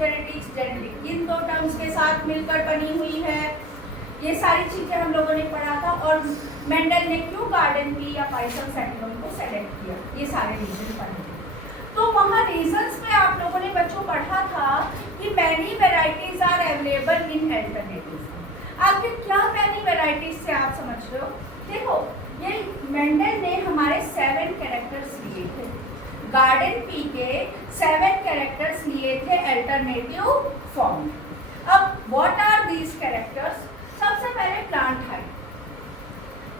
Genetics, genetic किन दो terms के साथ मिलकर बनी हुई है, ये सारी चीजें हम लोगों ने पढ़ा था। और मेंडल ने क्यों गार्डन पी या पाइथन सेटिलम को सेलेक्ट किया, ये सारे रीजन पढ़े। तो वहाँ रीजंस में आप लोगों ने बच्चों पढ़ा था कि many varieties are available in alternatives. आखिर क्या मैनी वेराइटीज से आप समझ रहे हो? देखो, ये मेंडल ने हमारे 7 कैरेक्टर्स लिए थे, गार्डन पी के 7 कैरेक्टर्स लिए थे अल्टरनेटिव फॉर्म। अब व्हाट आर दीज कैरेक्टर्स? सबसे पहले प्लांट हाइट,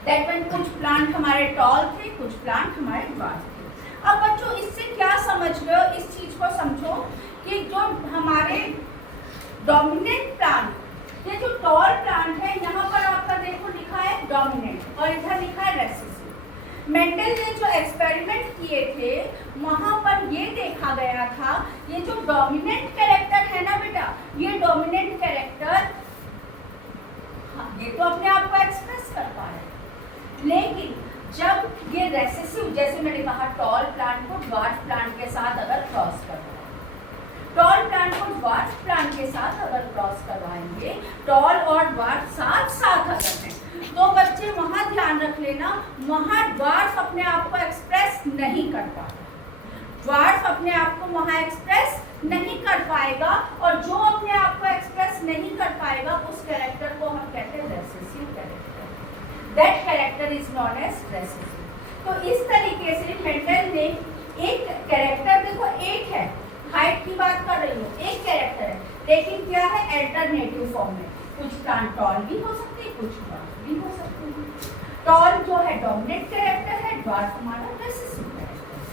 दैट मीन कुछ प्लांट हमारे टॉल थे, कुछ प्लांट हमारे ड्वार्फ थे। अब बच्चों इससे क्या समझ रहे हो? इस चीज को समझो कि जो हमारे डोमिनेंट प्लांट, ये जो टॉल प्लांट है, यहाँ पर आपका देखो लिखा है डोमिनेंट और इधर लिखा है रेसेसिव। मेंडल ने जो एक्सपेरिमेंट किए थे वहां पर ये देखा गया था, ये जो डोमिनेंट कैरेक्टर है ना बेटा, ये डोमिनेंट कैरेक्टर ये तो अपने आप को एक्सप्रेस कर पा रहे हैं, लेकिन जब ये रेसेसिव, जैसे मैंने कहा टॉल प्लांट को ड्वार्फ प्लांट के साथ अगर क्रॉस करवाएं, टॉल प्लांट को ड्वार्फ प्लांट के साथ अगर क्रॉस करवाएंगे, टॉल और ड्वार्फ साथ साथ अगर हैं, तो बच्चे वहां ध्यान रख लेना, वहां ड्वार्फ अपने आप को एक्सप्रेस नहीं कर पाएगा, ड्वार्फ अपने आप को वहां एक्सप्रेस नहीं कर पाएगा, और जो अपने आप को एक्सप्रेस नहीं कर पाएगा उस कैरेक्टर को हम कहते हैं recessive character. That character is known as recessive. तो इस तरीके से मेंडल ने एक कैरेक्टर, देखो एक है, हाइट की बात कर रही हूँ, एक कैरेक्टर है, लेकिन क्या है अल्टरनेटिव फॉर्म में, कुछ प्लांट टॉल भी हो सकते हैं, कुछ ड्वार्फ भी हो सकते हैं। टॉल जो है डोमिनेंट कैरेक्टर है, ड्वार्फ हमारा रेसेसिव कैरेक्टर है।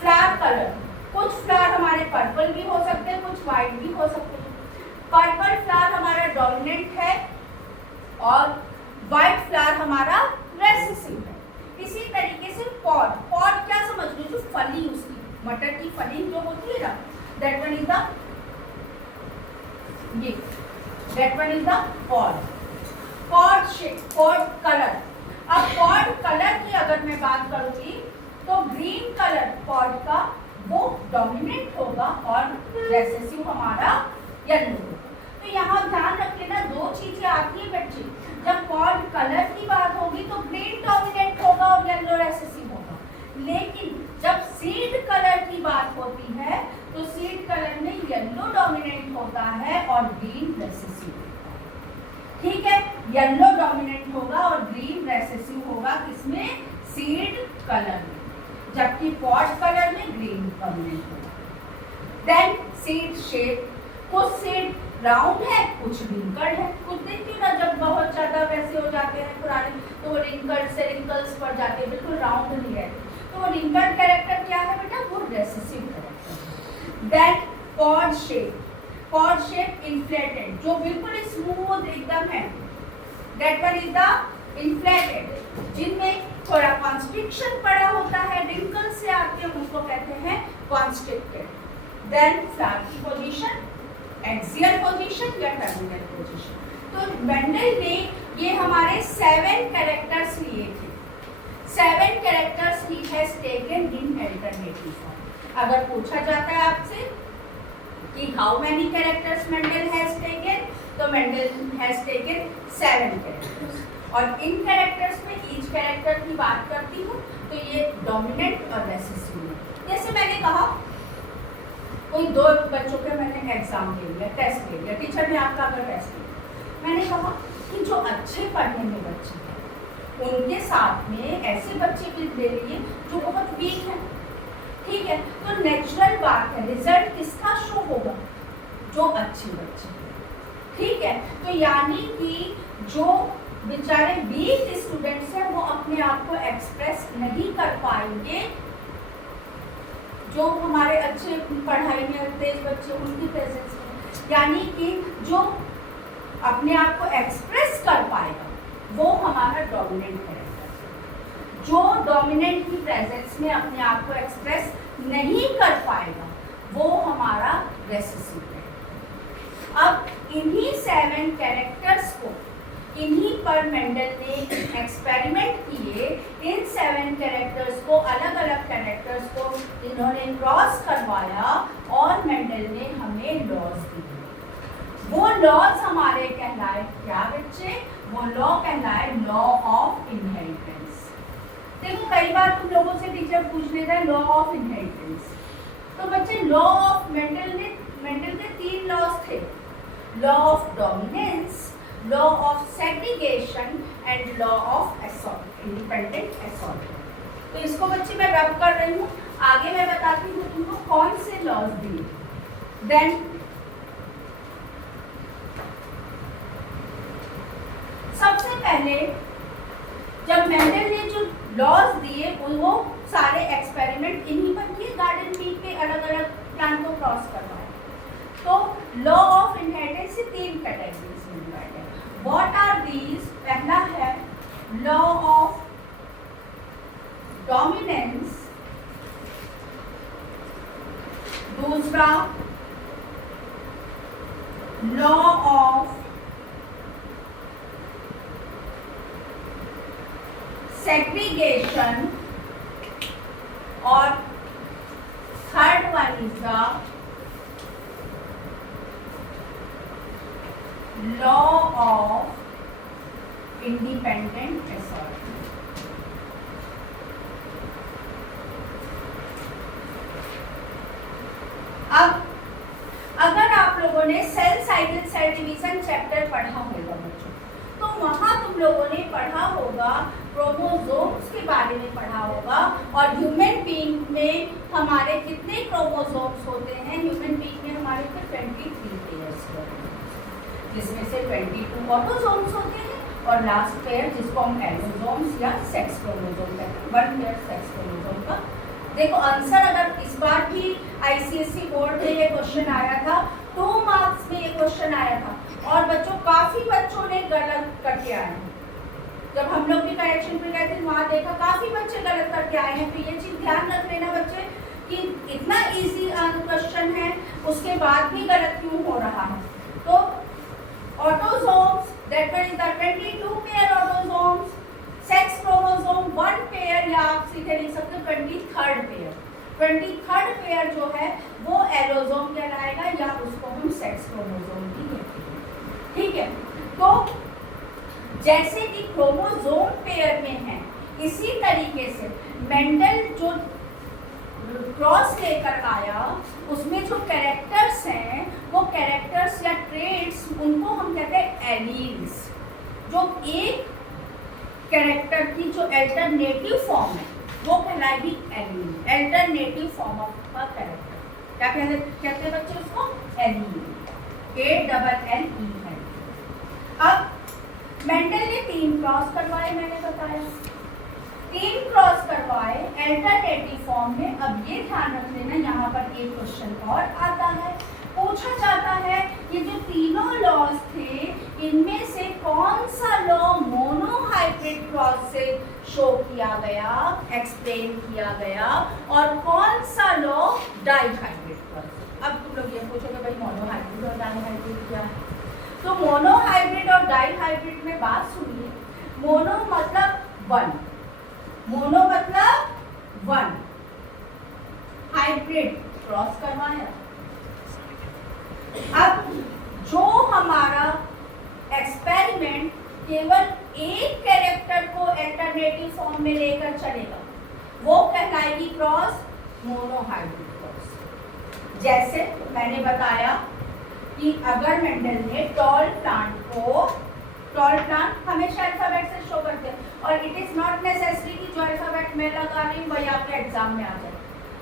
फ्लावर कलर, कुछ फ्लावर हमारे पर्पल भी हो सकते हैं, कुछ व्हाइट भी हो सकते हैं। पर्पल फ्लावर हमारा डोमिनेंट है और व्हाइट फ्लावर हमारा रेसेसिव है। इसी तरीके से पॉड, पॉड क्या समझ लो, जो फली उसकी मटर की फली जो होती है ना, दैट वन इज द ये, that one is the pod. Pod shape, pod colour. अब पॉड कलर की अगर मैं बात करूंगी तो ग्रीन कलर पॉड का वो डोमिनेंट होगा और रेसेसिव हमारा येलो होगा। तो यहाँ ध्यान रख लेना, दो चीजें आती है बच्चे, जब पॉड कलर की बात होगी तो ग्रीन डोमिनेंट होगा और येलो रेसेसिव होगा, लेकिन जब सीड कलर की बात होती है तो सीड कलर में येलो डोमिनेंट होता है और ग्रीन रेसेसिव होता है। ठीक है, येलो डोमिनेंट होगा और ग्रीन रेसेसिव होगा किसमें? सीड कलर में, जबकि पॉड कलर में ग्रीन डोमिनेंट होगा। देन सीड शेप, कुछ सीड राउंड है, कुछ रिंकल्ड है। कुछ देखिए ना, जब बहुत ज्यादा वैसे हो जाते हैं पुराने तो वो रिंकल्ड से रिंकल्स पड़ जाते हैं, बिल्कुल राउंड नहीं रहते, तो वो रिंकल्ड कैरेक्टर क्या है बेटा? वो recessive character. Then pod shape, pod shape inflated, जो बिल्कुल स्मूथ एकदम है, that one is the inflated, जिनमें थोड़ा कॉन्स्ट्रिक्शन पड़ा होता है, रिंकल से आते हैं, उसको कहते हैं कॉन्स्ट्रिक्टेड। देन फ्लावर की पोजीशन, एक्सियल पोजीशन या टर्मिनल पोजीशन। तो मेंडल ने ये हमारे 7 कैरेक्टर्स लिए थे, 7 characters he has taken in alternative form. अगर पूछा जाता है आपसे कि how many characters Mendel has taken, तो मेंडल हैज टेकन 7 कैरेक्टर्स, और इन कैरेक्टर्स में ईच कैरेक्टर की बात करती हूँ तो ये डोमिनेंट और रेसेसिव है। जैसे मैंने कहा, कोई दो बच्चों के मैंने एग्जाम ले लिया, टेस्ट ले लिया, टीचर ने आपका अगर टेस्ट लिया, मैंने कहा कि जो अच्छे पढ़ने में बच्चे हैं उनके साथ में ऐसे बच्चे भी ले लिए जो बहुत वीक हैं। ठीक है, तो नेचुरल बात है, रिजल्ट किसका शो होगा? जो अच्छे बच्चे। ठीक है, तो यानी कि जो बेचारे वीक स्टूडेंट्स हैं वो अपने आप को एक्सप्रेस नहीं कर पाएंगे, जो हमारे अच्छे पढ़ाई में तेज बच्चे उनकी प्रेजेंस में, यानी कि जो अपने आप को एक्सप्रेस कर पाएगा वो हमारा डोमिनेंट कैरेक्टर। जो डोमिनेंट की प्रेजेंस में अपने आप को एक्सप्रेस नहीं कर पाएगा वो हमारा रेसेसिव है। अब इन्हीं 7 कैरेक्टर्स को, इन्हीं पर मेंडल ने एक्सपेरिमेंट किए, इन 7 कैरेक्टर्स को, अलग अलग कैरेक्टर्स को इन्होंने क्रॉस करवाया और मेंडल ने हमें लॉज दिए। वो लॉज हमारे कहलाए क्या बच्चे? वो लॉ कहलाए लॉ ऑफ इनहेरिटेंस। देखो कई बार तुम लोगों से टीचर पूछ लेता है लॉ ऑफ इनहेरिटेंस, तो बच्चे लॉ ऑफ मेंडल के 3 लॉज थे, law of dominance, law of segregation and law of independent assortment. तो इसको बच्चे मैं रब कर रही हूँ, आगे मैं बताती हूँ तुमको कौन से लॉज दिए। देन सबसे पहले जब मेंडल ने जो लॉज दिए वो सारे एक्सपेरिमेंट इन्हीं पर किए, गार्डन पीक पे अलग अलग प्लांट को क्रॉस करवाए। तो लॉ ऑफ इनहेरिटेंस से 3 कैटेगरीज में डिवाइड है। What are these? पहला है लॉ ऑफ डोमिनेंस, दूसरा लॉ ऑफ सेग्रीगेशन और third one is the law of independent assortment. अब अगर आप लोगों ने cell cycle cell division chapter पढ़ा होगा बच्चों, तो वहां तुम लोगों ने पढ़ा होगा क्रोमोसोम्स के बारे में पढ़ा होगा, और ह्यूमन बीइंग में हमारे कितने क्रोमोसोम्स होते हैं? ह्यूमन बीइंग में हमारे को 23 पेयर्स होते हैं, जिसमें से 22 ऑटोसोम्स होते हैं और लास्ट पेयर जिसको हम एलोसोम्स या सेक्स क्रोमोसोम कहते हैं, 1 पेयर सेक्स क्रोमोसोम का। देखो आंसर अगर इस बार भी आईसीएसई बोर्ड में ये क्वेश्चन आया था, 2 मार्क्स में ये क्वेश्चन आया था, और बच्चों काफी बच्चों ने गलत करके आए हैं। जब हम लोग भी करेक्शन पे गए थे वहाँ देखा काफी बच्चे गलत करके आए हैं। तो ये चीज ध्यान रख लेना बच्चे कि इतना इजी क्वेश्चन है उसके बाद भी गलत क्यों हो रहा है। तो autosomes that one is the 22 pair autosomes, sex chromosome 1 pair, या आप सीधे लिख सकते हो 23rd पेयर। 23rd पेयर जो है वो एलोसोम कहलाएगा, या उसको हम सेक्स क्रोमोसोम भी कहते हैं। ठीक है, तो जैसे कि क्रोमोसोम पेयर में है, इसी तरीके से मेंडल जो क्रॉस लेकर आया उसमें जो कैरेक्टर्स हैं वो कैरेक्टर्स या ट्रेट्स उनको हम कहते हैं एलील्स। जो एक कैरेक्टर की जो अल्टरनेटिव फॉर्म है वो कहलाएगी allele, alternative form of a character. क्या कहते हैं बच्चे उसको? Allele, ALLEL। अब मेंडल ने 3 क्रॉस करवाए, मैंने बताया 3 क्रॉस करवाए अल्टरनेटिव फॉर्म में। अब ये ध्यान रख लेना, यहाँ पर एक क्वेश्चन और आता है, पूछा जाता है ये जो तीनों लॉज थे इनमें से कौन सा लॉ मोनोहाइब्रिड क्रॉस से शो किया गया, एक्सप्लेन किया गया, और कौन सा लॉ डाइहाइब्रिड क्रॉस। अब तुम लोग ये पूछोगे भाई मोनोहाइब्रिड और डाइहाइब्रिड क्या है? तो मोनोहाइब्रिड और डाइहाइब्रिड में बात सुनिए। मोनो मतलब 1, मोनो मतलब 1, हाइब्रिड क्रॉस करवाया। अब जो हमारा एक्सपेरिमेंट केवल एक कैरेक्टर को अल्टरनेटिव फॉर्म में लेकर चलेगा वो कहलाएगी क्रॉस मोनोहाइब्रिड क्रॉस। जैसे मैंने बताया कि अगर मेंडल ने टॉल प्लांट को, टॉल प्लांट हमेशा अल्फाबेट से शो करते हैं, और इट इज नॉट नेसेसरी कि जो अल्फाबेट मैं लगा रही हूँ वही आपके एग्जाम में आ जाए।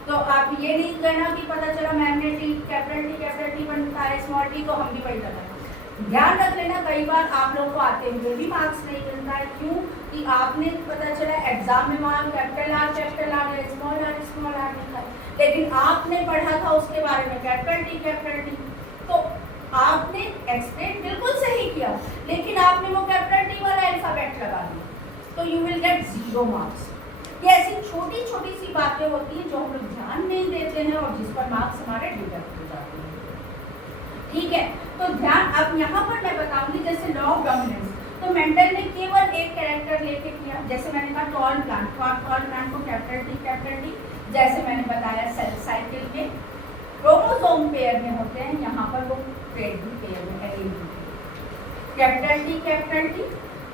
तो आप ये नहीं कहना कि पता चला मैम ने कैपिटल टी बनता है, स्मॉल टी, तो हम भी वही लगा। ध्यान रख लेना कई बार आप लोगों को आते हुए भी मार्क्स नहीं मिलता है। क्यों? कि आपने पता चला एग्जाम में वहाँ कैपिटल आर स्मॉल आर लिखा है, लेकिन आपने पढ़ा था उसके बारे में कैपिटल टी, तो आपने एक्सप्लेन बिल्कुल सही किया, लेकिन आपने वो कैपिटल टी वाला अल्फाबेट लगा दिया, तो यू विल गेट 0 मार्क्स। ये ऐसी छोटी छोटी सी बातें होती हैं जो हम लोग ध्यान नहीं देते हैं और जिस पर मार्क्स हमारे डिडक्ट हो जाते हैं। ठीक है, तो ध्यान अब यहाँ पर मैं बताऊंगी जैसे लॉ ऑफ डोमिनेंस, तो मेंडल ने केवल एक कैरेक्टर लेके किया। जैसे मैंने कहा टॉल प्लांट को कैपिटल टी, जैसे मैंने बताया सेल साइकिल में क्रोमोसोम पेयर में होते हैं, यहाँ पर वो पेयर भी पेयर में है। कैपिटल टी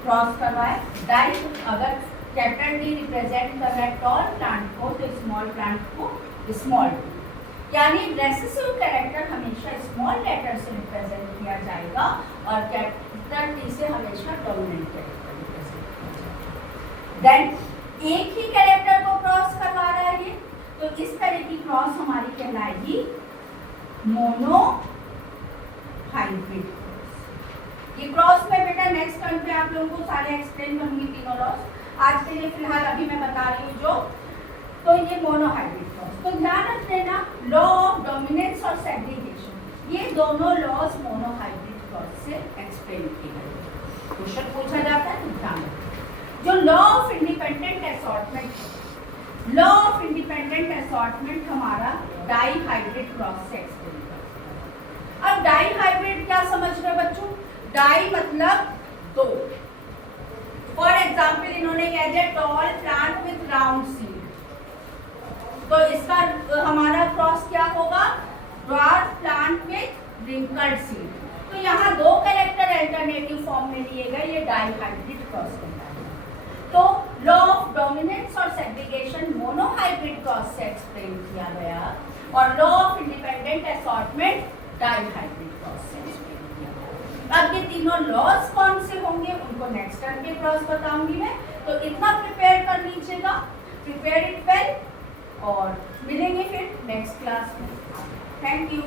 क्रॉस करवाए डाई, अगर कैपिटल डी रिप्रेजेंट कर रहा है टॉल प्लांट को तो स्मॉल प्लांट को स्मॉल टी, यानी रेसेसिव कैरेक्टर हमेशा स्मॉल लेटर से रिप्रेजेंट किया जाएगा और कैपिटल टी से हमेशा डोमिनेंट कैरेक्टर रिप्रेजेंट किया जाएगा। देन एक ही कैरेक्टर को क्रॉस करवा रहा है ये, तो इस तरह की क्रॉस हमारी कहलाएगी मोनो हाइब्रिड। ये क्रॉस में बेटा नेक्स्ट टर्म पे आप लोगों को सारे एक्सप्लेन करूंगी तीनों लॉस, आज के लिए फिलहाल अभी मैं बता रही हूँ जो। तो ये मोनोहाइब्रिड क्रॉस, तो ध्यान रख लेना लॉ ऑफ डोमिनेंस और सेग्रीगेशन, ये दोनों लॉस मोनोहाइब्रिड क्रॉस से एक्सप्लेन किए गए। क्वेश्चन पूछा जाता है तो ध्यान रखना। जो law of independent assortment, law of independent assortment हमारा डाई हाइब्रिड क्रॉस से एक्सप्लेन करता है। अब डाई हाइब्रिड क्या समझ रहे बच्चों? डाई मतलब दो। फॉर एग्जाम्पल इन्होंने कह दिया tall plant with round seed, तो इसका हमारा क्रॉस क्या होगा? Dwarf plant with wrinkled seed. तो यहाँ दो कैरेक्टर अल्टरनेटिव फॉर्म में लिए गए, ये डाई हाइब्रिड क्रॉस कहलाता है। तो लॉ ऑफ डोमिनेंस और सेग्रीगेशन मोनोहाइब्रिड क्रॉस से एक्सप्लेन किया गया और law of independent assortment dihybrid cross से एक्सप्लेन किया गया। अब ये तीनों लॉज कौन से होंगे उनको नेक्स्ट टर्म के क्रॉस बताऊंगी मैं, तो इतना प्रिपेयर कर लीजिएगा, प्रिपेयर इट वेल, और मिलेंगे फिर नेक्स्ट क्लास में। Thank you.